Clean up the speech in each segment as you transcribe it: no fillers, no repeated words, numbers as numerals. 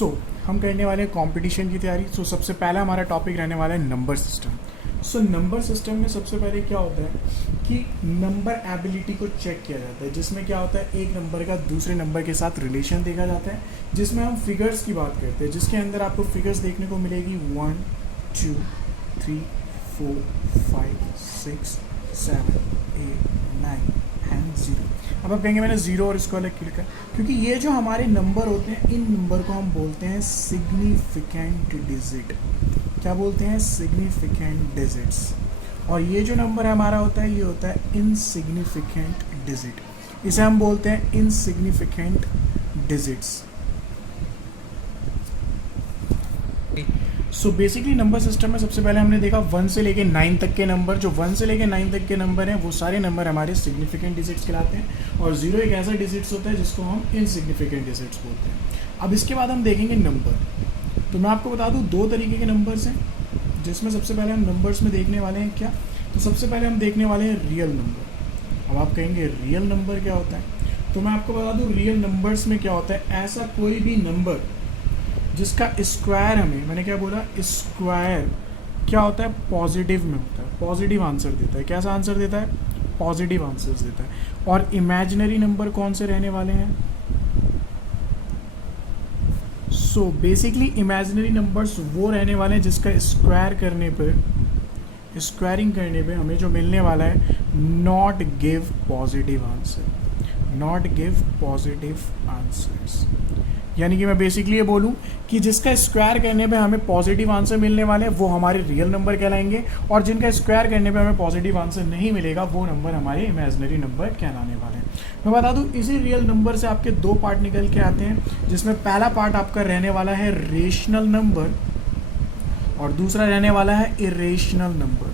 तो हम करने वाले हैं कंपटीशन की तैयारी। सबसे पहला हमारा टॉपिक रहने वाला है नंबर सिस्टम। नंबर सिस्टम में सबसे पहले क्या होता है कि नंबर एबिलिटी को चेक किया जाता है, जिसमें क्या होता है एक नंबर का दूसरे नंबर के साथ रिलेशन देखा जाता है, जिसमें हम फिगर्स की बात करते हैं, जिसके अंदर आपको फिगर्स देखने को मिलेगी 1 2 3 4 5 6 7 8 9 एंड 0। अब आप कहेंगे मैंने ज़ीरो और इसको अलग क्यों लिखा, क्योंकि ये जो हमारे नंबर होते हैं इन नंबर को हम बोलते हैं सिग्निफिकेंट डिजिट। क्या बोलते हैं? Significant digits. और ये जो नंबर हमारा होता है ये होता है इनसिग्निफिकेंट डिजिट, इसे हम बोलते हैं insignificant digits. Basically number system में सबसे पहले हमने देखा 1 से लेके 9 तक के नंबर। जो 1 से लेके 9 तक के नंबर हैं वो सारे नंबर हमारे सिग्निफिकेंट डिजिट्स कहलाते हैं, और 0 एक ऐसा डिजिट्स होता है जिसको हम इनसिग्निफिकेंट डिजिट्स बोलते हैं। अब इसके बाद हम देखेंगे नंबर। तो मैं आपको बता दूं 2 तरीके के नंबर्स हैं, जिसमें सबसे पहले हम नंबर्स में देखने वाले हैं क्या, तो सबसे पहले हम देखने वाले हैं रियल नंबर। अब आप कहेंगे रियल नंबर क्या होता है, तो मैं आपको बता दूं रियल नंबर्स में क्या होता है, ऐसा कोई भी नंबर जिसका स्क्वायर हमें, मैंने क्या बोला, स्क्वायर क्या होता है, पॉजिटिव में होता है, पॉजिटिव आंसर देता है। कैसा आंसर देता है? पॉजिटिव आंसर्स देता है। और इमेजिनरी नंबर कौन से रहने वाले हैं? बेसिकली इमेजिनरी नंबर्स वो रहने वाले हैं जिसका स्क्वायर करने पर, स्क्वायरिंग करने पे हमें जो मिलने वाला है not give positive answer, not give positive answers. यानी कि मैं बेसिकली ये बोलूँ कि जिसका स्क्वायर करने पे हमें पॉजिटिव आंसर मिलने वाले हैं वो हमारे रियल नंबर कहलाएंगे, और जिनका स्क्वायर करने पे हमें पॉजिटिव आंसर नहीं मिलेगा वो नंबर हमारे इमेजिनरी नंबर कहलाने वाले हैं। मैं बता दूँ इसी रियल नंबर से आपके 2 पार्ट निकल के आते हैं, जिसमें पहला पार्ट आपका रहने वाला है रेशनल नंबर और दूसरा रहने वाला है इरेशनल नंबर।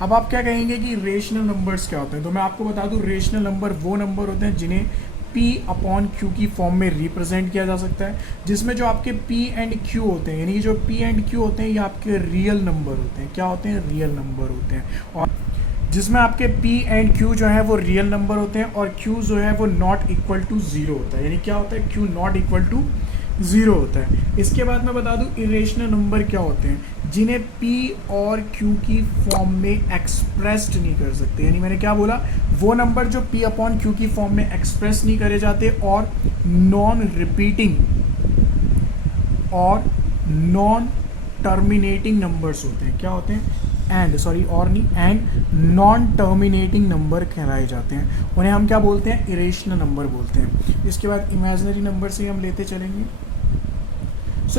अब आप क्या कहेंगे कि रेशनल नंबर्स क्या होते हैं, तो मैं आपको बता दूं रेशनल नंबर वो नंबर होते हैं जिन्हें P/Q की फॉर्म में रिप्रेजेंट किया जा सकता है, जिसमें जो आपके P एंड Q होते हैं, यानी कि जो P एंड Q होते हैं ये आपके रियल नंबर होते हैं। क्या होते हैं? रियल नंबर होते हैं। और जिसमें आपके P एंड Q जो है वो रियल नंबर होते हैं, और Q जो है वो नॉट इक्वल टू 0 होता है। यानी क्या होता है? Q नॉट इक्वल टू 0 होता है। इसके बाद मैं बता दूं इरेशनल नंबर क्या होते हैं, जिन्हें P और Q की फॉर्म में एक्सप्रेस्ड नहीं कर सकते। यानी मैंने क्या बोला, वो नंबर जो P/Q की फॉर्म में एक्सप्रेस नहीं करे जाते और नॉन रिपीटिंग और नॉन टर्मिनेटिंग नंबर्स होते हैं। क्या होते हैं? एंड नॉन टर्मिनेटिंग नंबर कहलाए जाते हैं। उन्हें हम क्या बोलते हैं? इरेशनल नंबर बोलते हैं। इसके बाद इमेजिनरी नंबर से हम लेते चलेंगे।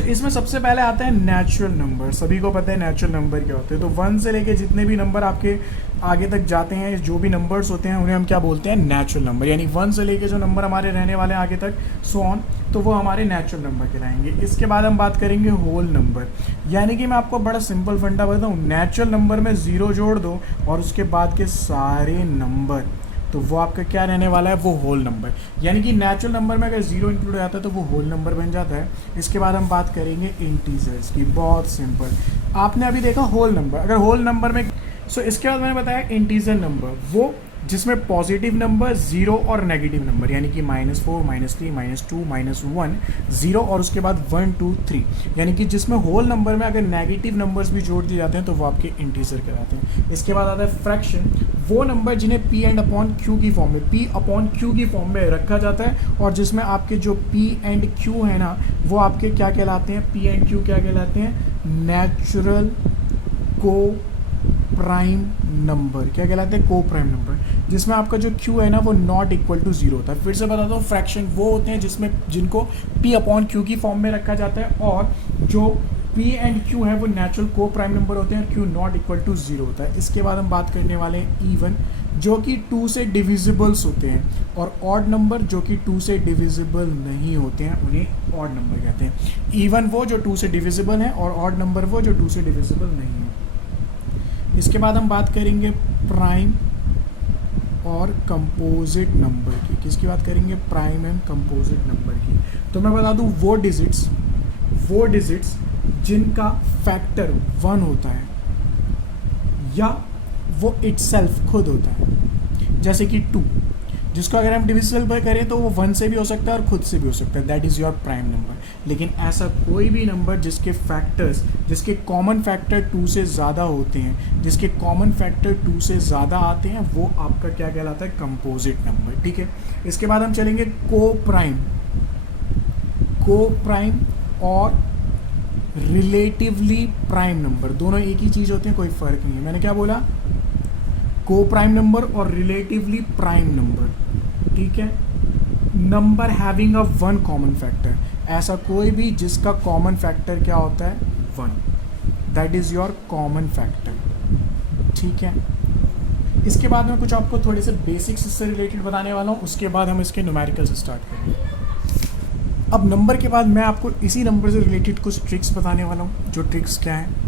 इसमें सबसे पहले आता है नेचुरल नंबर। सभी को पता है नेचुरल नंबर क्या होते हैं। तो 1 से लेके जितने भी नंबर आपके आगे तक जाते हैं, जो भी नंबर्स होते हैं उन्हें हम क्या बोलते हैं? Natural number. यानी 1 से लेके जो नंबर हमारे रहने वाले हैं आगे तक सो ऑन, तो वो हमारे नेचुरल नंबर कहलाएंगे। इसके बाद हम बात करेंगे होल नंबर। यानी कि मैं आपको बड़ा सिंपल फंडा बताऊँ, नेचुरल नंबर में 0 जोड़ दो और उसके बाद के सारे नंबर, तो वो आपका क्या रहने वाला है? वो होल नंबर। यानी कि नेचुरल नंबर में अगर 0 इंक्लूड हो जाता है तो वो होल नंबर बन जाता है। इसके बाद हम बात करेंगे इंटीजर्स की। बहुत सिंपल, आपने अभी देखा होल नंबर। अगर होल नंबर में इसके बाद मैंने बताया इंटीजर नंबर, वो जिसमें पॉजिटिव नंबर, 0 और नेगेटिव नंबर, यानी कि -4 -3 -2 -1 0 और उसके बाद 1 2 3, यानी कि जिसमें होल नंबर में अगर नेगेटिव नंबर्स भी जोड़ दिए जाते हैं तो वो आपके इंटीजर कहलाते हैं। इसके बाद आता है फ्रैक्शन, वो नंबर जिन्हें P/Q की फॉर्म में, P/Q की फॉर्म में रखा जाता है, और जिसमें आपके जो P एंड Q है ना वो आपके क्या कहलाते हैं? P एंड Q क्या कहलाते हैं? नेचुरल को प्राइम नंबर। क्या कहलाते हैं? को प्राइम नंबर। जिसमें आपका जो Q है ना वो नॉट इक्वल टू 0 होता है। फिर से बताता हूँ, फ्रैक्शन वो होते हैं जिनको P/Q की फॉर्म में रखा जाता है, और जो P एंड Q है वो नेचुरल को प्राइम नंबर होते हैं, और Q नॉट इक्वल टू 0 होता है। इसके बाद हम बात करने वाले हैं इवन, जो कि 2 से डिविजिबल्स होते हैं, और ऑड नंबर जो कि 2 से डिविजिबल नहीं होते हैं उन्हें ऑड नंबर कहते हैं। इवन वो जो 2 से डिविजिबल हैं, और ऑड नंबर वो जो 2 से डिविजिबल नहीं है। इसके बाद हम बात करेंगे प्राइम और कंपोजिट नंबर की। किसकी बात करेंगे? प्राइम एंड कंपोजिट नंबर की। तो मैं बता दूं वो डिजिट्स जिनका फैक्टर 1 होता है या वो इटसेल्फ खुद होता है, जैसे कि 2। जिसको अगर हम डिविजिबल बाय करें तो वो 1 से भी हो सकता है और खुद से भी हो सकता है, that is your prime number. लेकिन ऐसा कोई भी नंबर जिसके फैक्टर्स, जिसके कॉमन फैक्टर 2 से ज़्यादा होते हैं, जिसके कॉमन फैक्टर 2 से ज़्यादा आते हैं, वो आपका क्या कहलाता है, कंपोजिट नंबर। ठीक है, इसके बाद हम चलेंगे को प्राइम और रिलेटिवली प्राइम नंबर। दोनों एक ही चीज़ होते हैं, कोई फ़र्क नहीं है। मैंने क्या बोला, को प्राइम नंबर और रिलेटिवली प्राइम नंबर। ठीक है, number having a 1 common factor, ऐसा कोई भी जिसका कॉमन फैक्टर क्या होता है, 1, that is your common factor. ठीक है, इसके बाद मैं कुछ आपको थोड़े से बेसिक्स इससे रिलेटेड बताने वाला हूँ, उसके बाद हम इसके न्यूमेरिकल से स्टार्ट करेंगे। अब नंबर के बाद मैं आपको इसी नंबर से रिलेटेड कुछ ट्रिक्स बताने वाला हूँ। जो ट्रिक्स क्या है,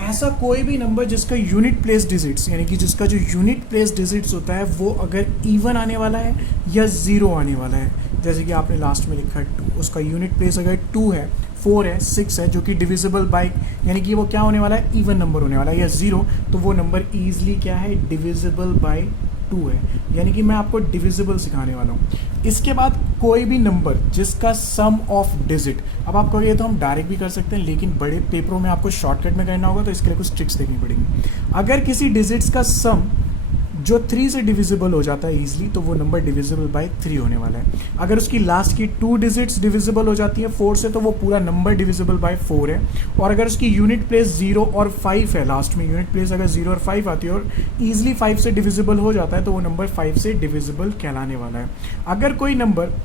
ऐसा कोई भी नंबर जिसका यूनिट प्लेस डिजिट्स, यानी कि जिसका जो यूनिट प्लेस डिजिट्स होता है वो अगर इवन आने वाला है या ज़ीरो आने वाला है, जैसे कि आपने लास्ट में लिखा है 2, उसका यूनिट प्लेस अगर 2 है, 4 है, 6 है, जो कि डिविजिबल बाय, यानी कि वो क्या होने वाला है, इवन नंबर होने वाला है, या 0, तो वो नंबर ईजिली क्या है, डिविजिबल बाय 2 है। यानी कि मैं आपको डिविजिबल सिखाने वाला हूँ। इसके बाद कोई भी नंबर जिसका सम ऑफ डिजिट, अब आप कहोगे तो हम डायरेक्ट भी कर सकते हैं, लेकिन बड़े पेपरों में आपको शॉर्टकट में करना होगा, तो इसके लिए कुछ ट्रिक्स देखनी पड़ेगी। अगर किसी डिजिट्स का सम जो 3 से डिविजिबल हो जाता है ईजिली, तो वो नंबर डिविजिबल बाय 3 होने वाला है। अगर उसकी लास्ट की 2 डिजिट्स डिविजिबल हो जाती है 4 से, तो वो पूरा नंबर डिविजिबल बाय 4 है। और अगर उसकी यूनिट प्लेस 0 और 5 है, लास्ट में यूनिट प्लेस अगर 0 और 5 आती है और ईजिली 5 से डिविजिबल हो जाता है, तो वो नंबर 5 से डिविजिबल कहलाने वाला है। अगर कोई नंबर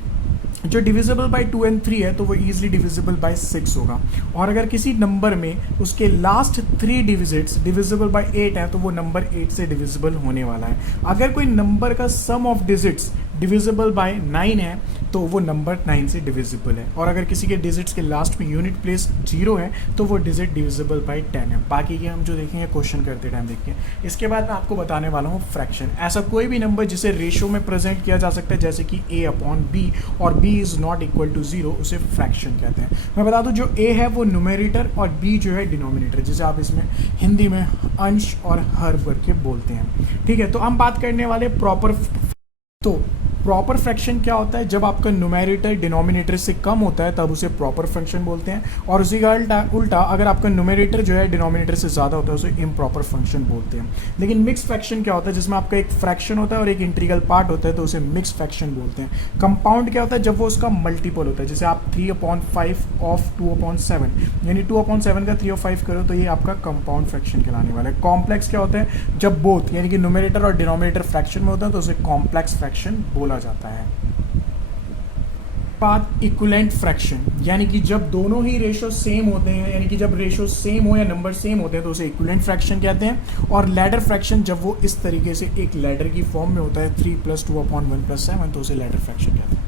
जो डिविजिबल बाय 2 और 3 है, तो वो ईजिली डिविजिबल बाय 6 होगा। और अगर किसी नंबर में उसके लास्ट 3 डिजिट्स डिविजिबल बाय 8 है, तो वो नंबर 8 से डिविजिबल होने वाला है। अगर कोई नंबर का सम ऑफ डिजिट्स डिविजिबल बाय 9 है, तो वो नंबर 9 से डिविजिबल है। और अगर किसी के डिजिट्स के लास्ट में यूनिट प्लेस 0 है, तो वो डिजिट डिविजिबल बाय 10 है। बाकी के हम जो देखेंगे क्वेश्चन करते टाइम देखिए। इसके बाद मैं आपको बताने वाला हूँ फ्रैक्शन। ऐसा कोई भी नंबर जिसे रेशो में प्रेजेंट किया जा सकता है, जैसे कि a/b और b is not equal to 0, उसे फ्रैक्शन कहते हैं। मैं बता दूँ, जो a है वो न्यूमेरेटर और b जो है डिनोमिनेटर, जिसे आप इसमें हिंदी में अंश और हर करके बोलते हैं। ठीक है, तो हम बात करने वाले प्रॉपर फ्रैक्शन क्या होता है, जब आपका न्यूमेरेटर डिनोमिनेटर से कम होता है तब उसे प्रॉपर फ्रैक्शन बोलते हैं, और उसी का उल्टा अगर आपका न्यूमेरेटर जो है डिनोमिनेटर से ज़्यादा होता है उसे इम्प्रॉपर फंक्शन बोलते हैं। लेकिन मिक्स फ्रैक्शन क्या होता है, जिसमें आपका एक फ्रैक्शन होता है और एक इंटीग्रल पार्ट होता है, तो उसे मिक्स फ्रैक्शन बोलते हैं। कंपाउंड क्या होता है, जब वो उसका मल्टीपल होता है, जैसे आप 3/5 ऑफ 2/7, यानी 2/7 का 3/5 करो, तो ये आपका कंपाउंड फ्रैक्शन कहलाने वाला है। कॉम्प्लेक्स क्या होता है, जब बोथ यानी कि न्यूमेरेटर और डिनोमिनेटर फ्रैक्शन में होता है, तो उसे कॉम्प्लेक्स फ्रैक्शन बोला जाता है। बात इक्विवेलेंट फ्रैक्शन, यानी कि जब दोनों ही रेशो सेम होते हैं, यानी कि जब रेशो सेम हो या नंबर सेम होते हैं, तो उसे इक्विवेलेंट फ्रैक्शन कहते हैं। और लैडर फ्रैक्शन, जब वो इस तरीके से एक लैडर की फॉर्म में होता है 3 + 2/1 + 7, तो उसे लैडर फ्रैक्शन कहते हैं।